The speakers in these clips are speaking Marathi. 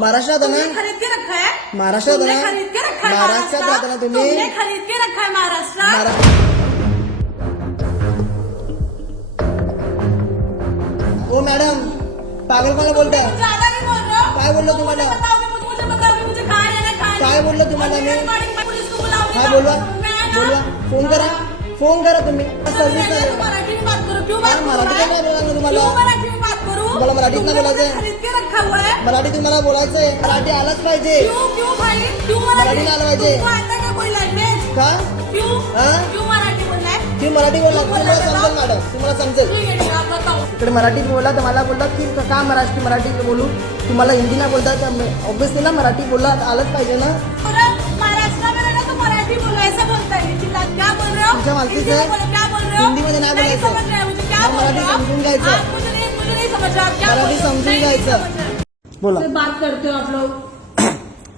महाराष्ट्रात आहे ना? खरीद के रखा है महाराष्ट्रात आहे ना? खरीद के रखा है महाराष्ट्रात राहता ना तुम्ही? तुमने खरीद के रखा है महाराष्ट्र ओ मॅडम पागलपणा बोलताय ज्यादा नहीं बोल रहे हो काय बोललो तुम्हाला मुझे बताओगे मुझे कहाँ रहना है काय बोललो तुम्हाला मी पुलिस को बुलाओगे काय बोलवा बोलवा फोन करा तुम्ही सर्व्हिस मराठी में बात करो क्यों मराठी काय बोलणार तुम्हाला क्यों मराठी में बात करूं तुम्हाला मराठीत नाही बोलायचंय खरीद के रखा हुआ है मराठी तुम्हाला बोलायचंय मराठी आलाच पाहिजे क्यों भाई क्यों मराठी नाही आलं पाहिजे तुमको आता क्या कोई लैंग्वेज का क्यों हाँ? क्यों मराठी बोलना है ती मराठी बोला तुम्हाला समजेल मॅडम तुम्हाला समजेल ठीक है आप बताओ इकडे मराठीत बोला तर मला बोलतात की का मराठी बोलू तुम्हाला हिंदी नाही बोलता तर ऑब्विसली ना मराठी बोलला आलंच पाहिजे ना महाराष्ट्र में रहना तो मराठी बोलो ऐसा बोलता है चिल्ला क्या बोल रहे हो तुमच्या मालकीचं क्या बोल रहे हो हिंदी मध्ये नाही समझ रहे बोलायचं हैं मुझे क्या बोल मराठी रहे हो समजून घ्यायचं आप मुझे नहीं समझ रहे आप क्या मराठी समजून घ्यायचं बोला से बात करते हो आप लोग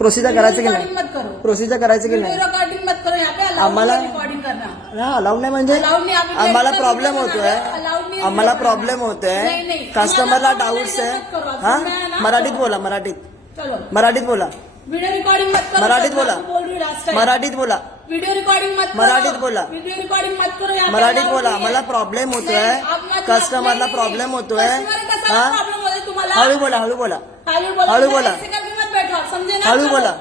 प्रोसिजर करायचं की रिकॉर्डिंग नाही मत करो प्रोसिजर करायचं की नाही रिकॉर्डिंग मत करो यहाँ पे अलाउड आम्हाला- रिकॉर्डिंग करना हा अलाउड नाही म्हणजे Allowed नाही, आम्ही आम्हाला लेडीजला प्रॉब्लेम video होतोय बनायला allowed नाही आम्हाला video प्रॉब्लेम नाही, होतोय नाही. कस्टमरला आम्हाला डाऊट्स problem आहे मत करो, आप हा सुनना है ना? मराठीत बोला मराठीत चलो मराठीत बोला वीडियो रिकॉर्डिंग मत करो मराठीत सर, बोला. मैं आपको बोल रही हूँ last time. मराठीत बोला वीडियो रिकॉर्डिंग मत करो मराठीत बोला. वीडियो रिकॉर्डिंग मत करो यहाँ पे मराठीत allowed बोला नहीं है. आम्हाला प्रॉब्लेम होतोय नाही, आप मत- कस्टमरला नाही, प्रॉब्लेम नाही. होतोय Customer का कसा हा problem होता है तुम्हाला हळू बोला हळू बोला हळू बोला. ऐसे करके मत बैठो आप समझे ना हळू चलो. बोला.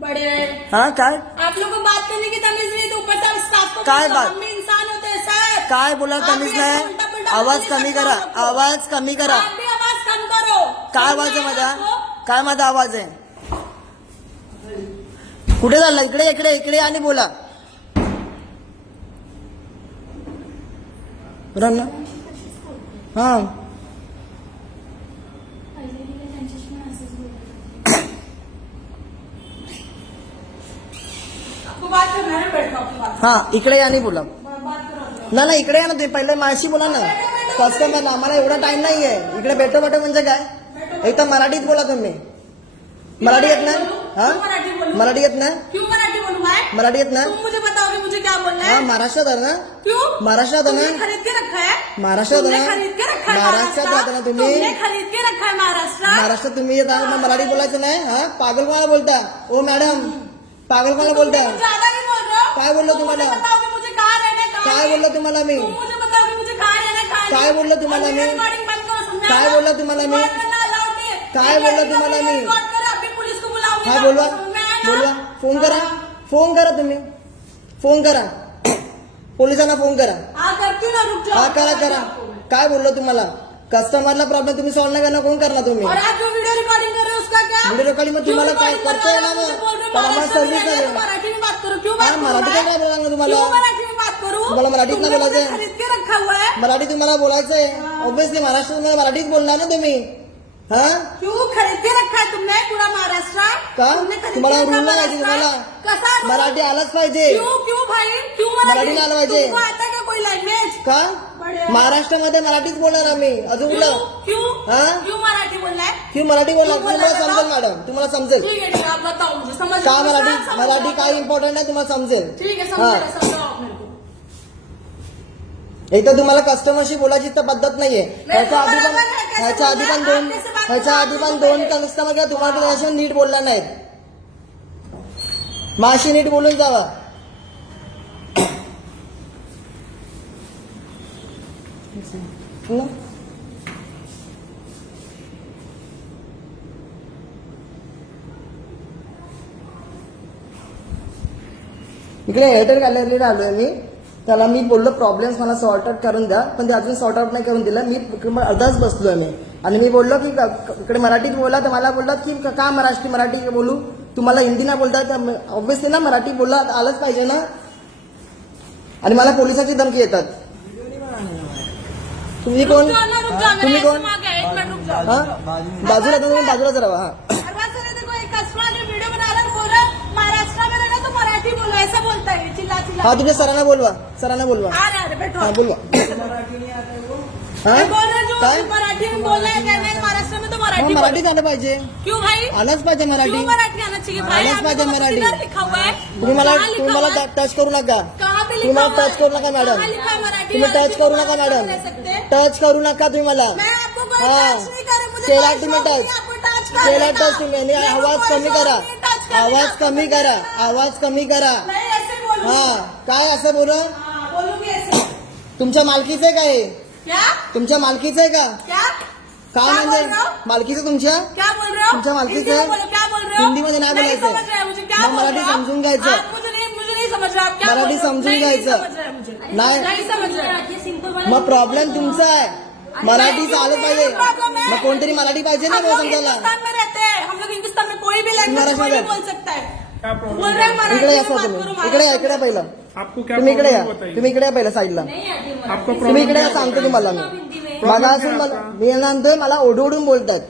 बड़े हा काय आप लोगों को बात करने की तमीज नहीं तो ऊपर से स्टाफ को काय बोलो, बात? हम भी इंसान होते हैं सर काय बोला आप कमीच भी नाही उलटा-पुलटा आवाज बोलने कमी का करा काम रखो. आवाज कमी करा आप भी आवाज कम करो काय आवाज आहे माझा काय माझा आवाज आहे कुठे झाला इकडे इकडे इकडे आणि बोला बरोबर ना हा आपको बात करना है बैठो आपकी बात हा इकडे आणि बोला बात करो ना ना इकडे या ना तुम्ही पहिले माझ्याशी बोला ना कस्टमर आम्हाला एवढा टाइम नाहीये इकडे भेटो म्हणजे काय एक तर मराठीत बोला तुम्ही मराठी येत ना हा मराठी बोलूं? मराठी येत ना क्यों मराठी बोलूं मैं मराठी येत ना तुम मुझे बताओगे मुझे क्या बोलना हा है महाराष्ट्रात आहे ना क्यों महाराष्ट्रात आहे तुमने ना खरीद के रखा है महाराष्ट्रात तुमने आहे ना खरीद के रखा है महाराष्ट्रात राहता ना तुम्ही तुमने खरीद के रखा है महाराष्ट्र महाराष्ट्रात तुम्ही येता मग मराठी बोलायचं नाही हा पागलपणा बोलता ओ मॅडम पागलपणा बोलताय तुम ज्यादा नहीं बोल रहे हो काय बोललो तुम तुम्हाला मुझे बताओगे मुझे कहाँ रहना है कहाँ काय नहीं? बोललो तुम्हाला मी तुम मुझे बताओगे मुझे कहाँ रहना है कहाँ काय नहीं? बोललो तुम्हाला और मी? recording बंद करो, समझा काय ना? बोललो तुम्हाला मी? record करना allowed नहीं है. काय ठीक है, बोललो ठीक है, तुम्हाला video मी? record करो, अभी पुलिस को बुलाओगे काय ना? बोलवा समझ में आया ना? बोलवा फोन करा हाँ. फोन करा तुम्ही फोन करा पोलिसांना फोन करा हाँ करती ना रुक जाओ हा करा करा काय बोललो तुम्हाला कस्टमरला प्रॉब्लेम तुम्ही सॉल्व्ह नाही करणार कोण करणार तुम्ही और आप जो वीडियो रिकॉर्डिंग कर रहे हो उसका क्या व्हिडिओ रेकॉर्डिंग मग तुम्हाला काय क्यों करता येणार मुझे बोल रहे हो, पण आम्हाला महाराष्ट्र में सर्व्हिस रहना है, नाही तो मराठी में बात करो क्यों हा बात करूं मराठी मैं? काय बोलणार तुम्हाला क्यों मराठी में बात करूं तुम्हाला मराठीत नाही तुमने मुझे बोलायचंय खरीद के रखा हुआ है मराठी तुम्हाला बोलायचंय ऑब्विसली महाराष्ट्रात मराठीत बोलणार ना तुम्ही हा क्यों खरीद के रखा है तुमने पूरा महाराष्ट्र का तुमने खरीद तुम्हाला के रखा रूल नाही माहिती महाराष्ट्र? तुम्हाला कसा rule? मराठी आलाच पाहिजे क्यों क्यों भाई क्यों मराठी नाही आलं पाहिजे. तुमको आता क्या कोई लैंग्वेज का बढिया. महाराष्ट्रामध्ये मराठीच बोलणार आम्ही अजून क्यों कुठलं क्यों हाँ? क्यों मराठी बोलना है की मराठी बोलणार क्यों तुम्हाला बोलणार समजेल आता? मॅडम तुम्हाला समजेल ठीक है ठीक है आप बताओ मुझे समझ का मराठी समझ- मराठी समझ- काय इम्पॉर्टंट आहे तुम्हाला समजेल ठीक है हाँ. समझो आप मेरे को इथं तुम्हाला कस्टमरशी बोलायची तर पद्धत नाहीये ह्याच्या आधी पण बरोबर आहे, ह्याच्या आधी पण दोन कैसे बात ह्याच्या आधी पण दोन कस्टमर काय तुम्हाला त्याच्याशी नीट बोलला नाहीत माशी नीट बोलून जावा हं? इकडे एअरटेल गॅलरीला आलोय मी त्याला मी बोललो प्रॉब्लेम्स मला सॉर्ट आउट करून द्या पण ते अजून सॉर्ट आउट नाही करून दिलं मी अर्धाच बसलोय मी आणि मी बोललो की इकडे मराठीत बोला तर मला बोलतात की का मराठी बोलू तुम्हाला हिंदी नाही बोलता तर ऑब्विसली ना मराठी बोलला आलंच पाहिजे ना आणि मला पोलिसाची धमकी येतात तुम्ही कोण रुक जाओ, रुक जाओ, तुम्ही मेरे कोण ऐसे में आ गया, एक मिनट रुक जाओ हा बाजूला तुम्ही बाजूलाच राहा हा हर बात से देखो एक कस्टमर जो वीडियो बना रहा है बोल रहा है, महाराष्ट्र में रहना तो मराठी बोलो ऐसा बोलता है चिल्ला चिल्ला हा तुझ्या सरांना बोलवा आ रहे हैं बैठो हा बोलवा हा मैं बोल रहा हूँ काय जो मराठी में बोल रहा है कहना है महाराष्ट्र में तो हा, मराठी मराठीत बोलो. आलं पाहिजे क्यों भाई आलंच पाहिजे मराठी क्यों मराठी आना चाहिए भाई आलंच आपने पाहिजे तो मराठी. किधर लिखा हुआ है तुम्ही मला कहाँ लिखा तुम्ही हुआ मला है? टच करू नका कहाँ पे तुम्ही लिखा मला हुआ है? टच करू नका मॅडम कहाँ लिखा है मराठी तुम्ही वाले टच को करू नका मराठी मॅडम बोल सकते हैं? टच करू नका तुम्ही मला मैं आपको कोई हाँ. टच नहीं कर रही मुझे केला कोई तुम्ही शौक नहीं टच. आपको टच केला टेस्टिंग आहे. आणि आवाज कमी करा, आवाज कमी करा, आवाज कमी करा. नहीं ऐसे बोलूं. हा काय असं बोला? हाँ, बोलूंगी ऐसे. तुमच्या मालकीचं आहे का हे? क्या तुमच्या मालकीचं आहे का? क्या काय क्या म्हणजे बोल रहे हो? मालकीचं तुमच्या? क्या बोल रहे हो? तुमच्या मालकीचं हिंदी में आहे? बोलो, क्या बोल रहे हो? हिंदीमध्ये नाही बोलायचं. समझ रहे हैं मुझे. क्या मग बोल मराठी रहे हो? समजून घ्यायचं. आप मुझे नहीं समझ रहे. आप क्या मराठी बोल रहे हो? समजून नहीं घ्यायचं. समझ रहे मुझे. नाही. नहीं समझ रहे. सिंपल मग प्रॉब्लेम तुमचा आहे. मराठी चालत पाहिजे. प्रॉब्लम है. मग कोणतरी मराठी पाहिजे ना हम लोग समजायला. हिंदुस्तान में रहते हैं. हम लोग हिंदुस्तान में कोई भी लैंग्वेज मराठी कोई भी में. बोल सकता है. क्या प्रॉब्लम बोल रहे हैं मराठी इकडे या में सर बात तुम्ही. करो. इकडे या, इकडे पहिलं. आपको क्या तुम्ही इकडे या, प्रॉब्लम बताइए. तुम्ही इकडे या पहिलं साईडला. आपको तुम्ही प्रॉब्लम इकडे या, क्या सांगतो तुम्हाला मी. Problem मागा क्या असून है मला आपका? मी नंतर मला ओढवडून बोलतात.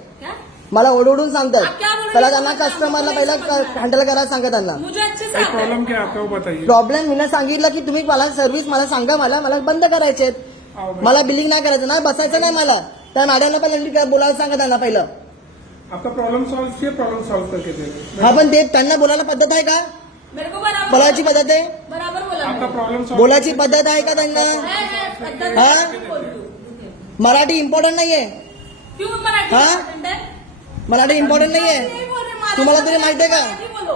मला ओढवडून सांगतात. आप क्या बोल रहे हो? पहिला त्यांना कस्टमरला पहिला हँडल करायला सांगा त्यांना. मुझे अच्छे से भाई आता है. प्रॉब्लम क्या है आपका वो बताइए. प्रॉब्लेम मी सांगितलं की तुम्ही मला सर्व्हिस मला सांगा, मला बंद करायचे. आओ भाई. मला बिलिंग नाही करायचं ना, बसायचं नाही मला. त्या मॅडमला पहिला बोलायला सांगा त्यांना पहिलं. आपका प्रॉब्लम सॉल्व किया, प्रॉब्लम सॉल्व करके दे रहे. हा पण ते त्यांना बोलायला पद्धत आहे का? मेरे को बराबर बोलायची पद्धत आहे? बराबर बोला. आपका प्रॉब्लम सॉल्व बोलायची पद्धत आहे का त्यांना? हाँ? मराठी इम्पॉर्टंट नाहीये. क्यों मराठी हाँ? important है? मराठी इम्पॉर्टंट नाहीये. नहीं बोल रहे, महाराष्ट्र तुम्हाला तरी माहिती आहे का? मराठी बोलो.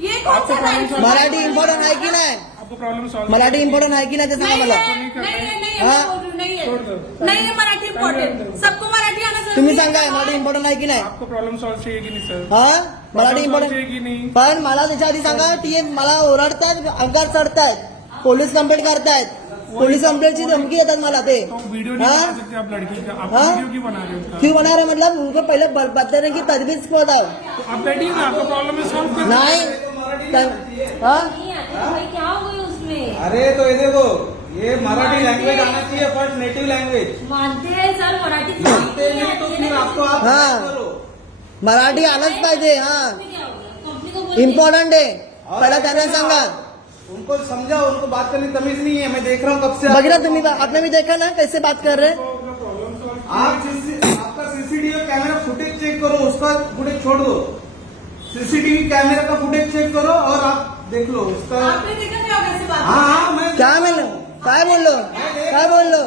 ये कौन आपको सा प्रॉब्लम right है? सॉल्व मराठी इम्पॉर्टंट आहे की नाही? आपको प्रॉब्लम सॉल्व मराठी इम्पॉर्टंट आहे की नाही ते सांगा नहीं मला. है, नहीं है, नहीं है, हाँ? मैं बोल रही हूँ, नहीं है. छोड़ दो. नहीं है मराठी इम्पोर्टेंट. सबको मराठी आना जरूरी तुम्ही है. सांगा मराठी इम्पॉर्टंट आहे की नाही? आपको प्रॉब्लम सॉल्व चाहिए कि नहीं सर? हा मराठी प्रॉब्लम सॉल्व इम्पॉर्टंट. चाहिए कि नहीं? पण मला त्याच्या आधी सांगा ती मला ओरडतात, अंगात चढतायत, पोलीस कंप्लेंट करतायत, पोलीस कंप्लेंटची धमकी देतात मला ते. तो वीडियो नहीं हाँ? बना सकते आप लड़की का. आप हाँ? वीडियो क्यों बना रहे हो उसका? क्यों बना रहे मतलब उनको पहले बताने की तजवीज को बताओ. तो आप बैठिए ना, आपका प्रॉब्लम है सॉल्व कर. नाही हा? नहीं आती तो भाई क्या हो गई उसमें? अरे तो ये देखो, ये मराठी लैंग्वेज आना चाहिए फर्स्ट, नेटिव लैंग्वेज. मानते हैं सर मराठी मानते नहीं तो फिर आपको आप हाँ. करो. मराठी आलंच पाहिजे. हा कंपनी को बोल इम्पॉर्टंट आहे. पहिला त्यांना सांगा. उनको समझाओ, उनको बात करने की तमीज नहीं है. मैं देख रहा हूँ कब से. बघितला तुम्ही, आपने भी देखा ना कैसे बात कर रहे. आपका सीसीटीवी कैमरा फुटेज चेक करो, उसका फुटेज छोड़ दो. सीसीटीवी कैमरा का फुटेज चेक करो और आप देख लो उसका. आपने देखा क्या होगा ऐसी बात? हाँ हाँ मैं काय म्हणलो, काय बोललो, काय बोललो.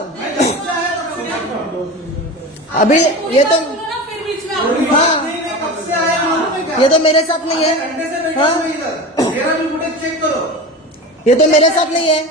अभी ये तो बोलो ना, फिर बीच में आप हाँ नहीं, मैं कब से आया मालूम है क्या? ये तो मेरे साथ नहीं है. घंटे से बैठा हाँ हूँ मैं इधर. मेरा भी फुटेज चेक करो. ये तो मेरे साथ नहीं है.